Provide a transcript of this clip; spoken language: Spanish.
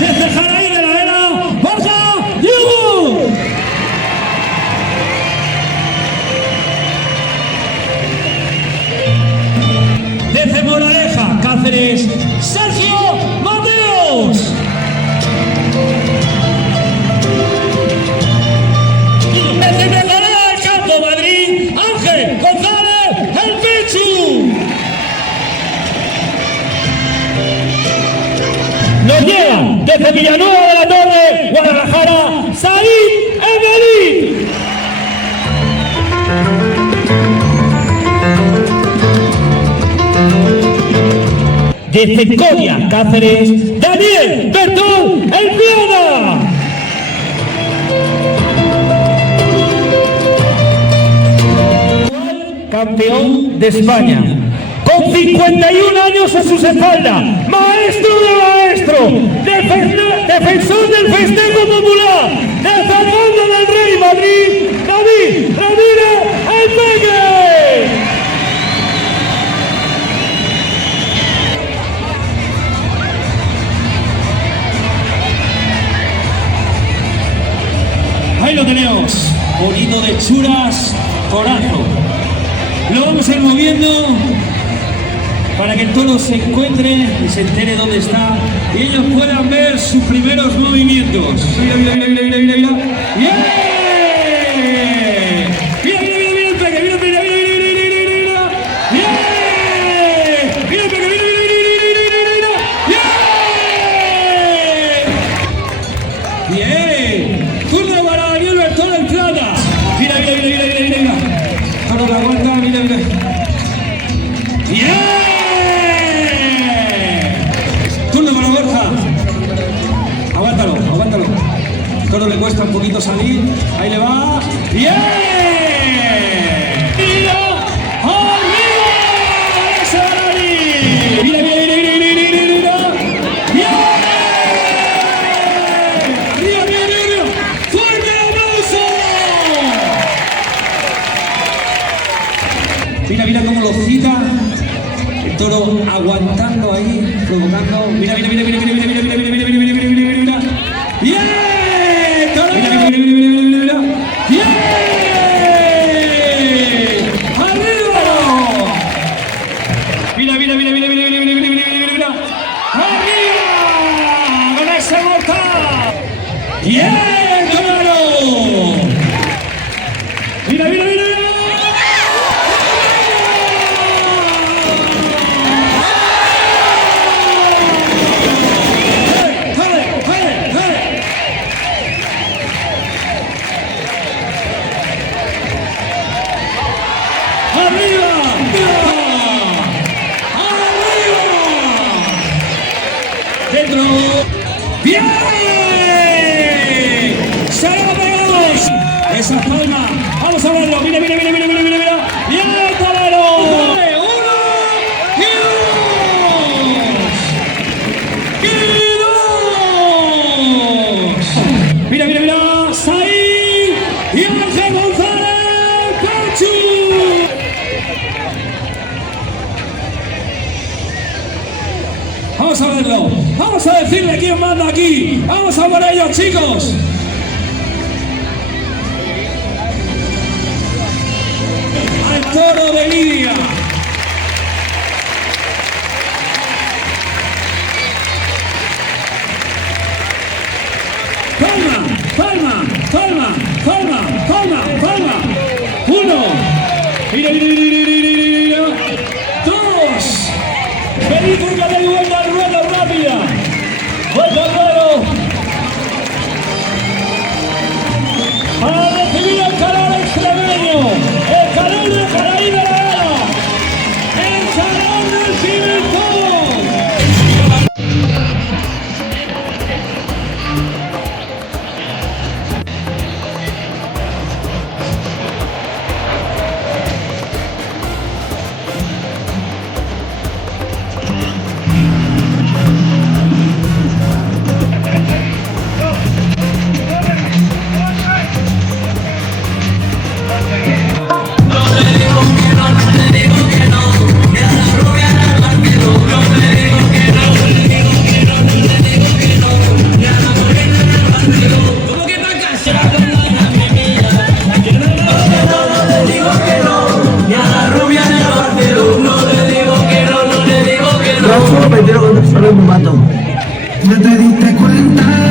Desde Jaraí de la Era, Borja Diego. Desde Moraleja, Cáceres, Sergio Mateos. Desde Mejorada del Campo, Madrid, Ángel González, el Pichu. Nos llegan desde Villanueva de la Torre, Guadalajara, Said Emery. Desde Coria, Cáceres, Daniel Bertol, el Viana. Campeón de España, con 51 años a sus espaldas, maestro de maestro, defensor del festejo popular, de Fernando del Rey Madrid, David Ramírez, el Peque. Ahí lo tenemos, bonito de churas, corazo. Lo vamos a ir moviendo para que el toro se encuentre y se entere dónde está y ellos puedan ver sus primeros movimientos. Mira, mira, mira, mira, mira, mira, mira. ¡Bien! Mira, mira, mira, mira el Peque, mira, mira, mira, mira, mira, mira, mira. ¡Bien! Mira el Peque, mira, mira, mira, mira, mira, mira. ¡Bien! Turno para Daniel Bertol en plata. Mira, mira, mira, mira, mira, mira, mira. Toro la aguanta, mira, mira. ¡Bien! Aguántalo, aguántalo. Toro le cuesta un poquito salir. Ahí le va. ¡Bien! ¡Mira! ¡Arriba! ¡Ese Dani! ¡Mira, mira, mira, mira, mira, mira, mira! ¡Bien! ¡Arriba, mira, mira, mira! ¡Fuerte el aplauso! Mira, mira cómo lo cita. El toro aguantando ahí, provocando. Mira, mira, mira, mira, mira, mira, mira, mira, mira, mira, mira, mira, mira, mira, mira. ¡Bien! ¡Toro! Mira, mira, mira, mira, mira, mira, mira. ¡Bien! ¡Arriba! Mira, mira, mira, mira, mira, mira, mira, mira, mira, mira, mira. ¡Arriba! ¡Con ese mortal! ¡Bien, toro! Mira, mira, mira. Dentro. ¡Bien! ¡Se lo pegamos! Esa palma. Vamos a verlo. Mira, mira, mira, mira, mira, mira, mira. ¡Bien, Tabero! ¡Uno! ¡Y dos! Mira, mira, mira. Said y Ángel González Pachu. Vamos a verlo. Vamos a decirle quién manda aquí. Vamos a por ellos, chicos. Al toro de Lidia. Palma, palma, palma, palma, palma, palma. Uno. Mira, mira, mira, mira, mira, mira. Dos. Verifica de vuelta, rueda rápida. Vuelta al ruedo. Para recibir el calor extremeño. El calor de Jaraí de la Era. El calor del Pimentón. pato. Ya te diste cuenta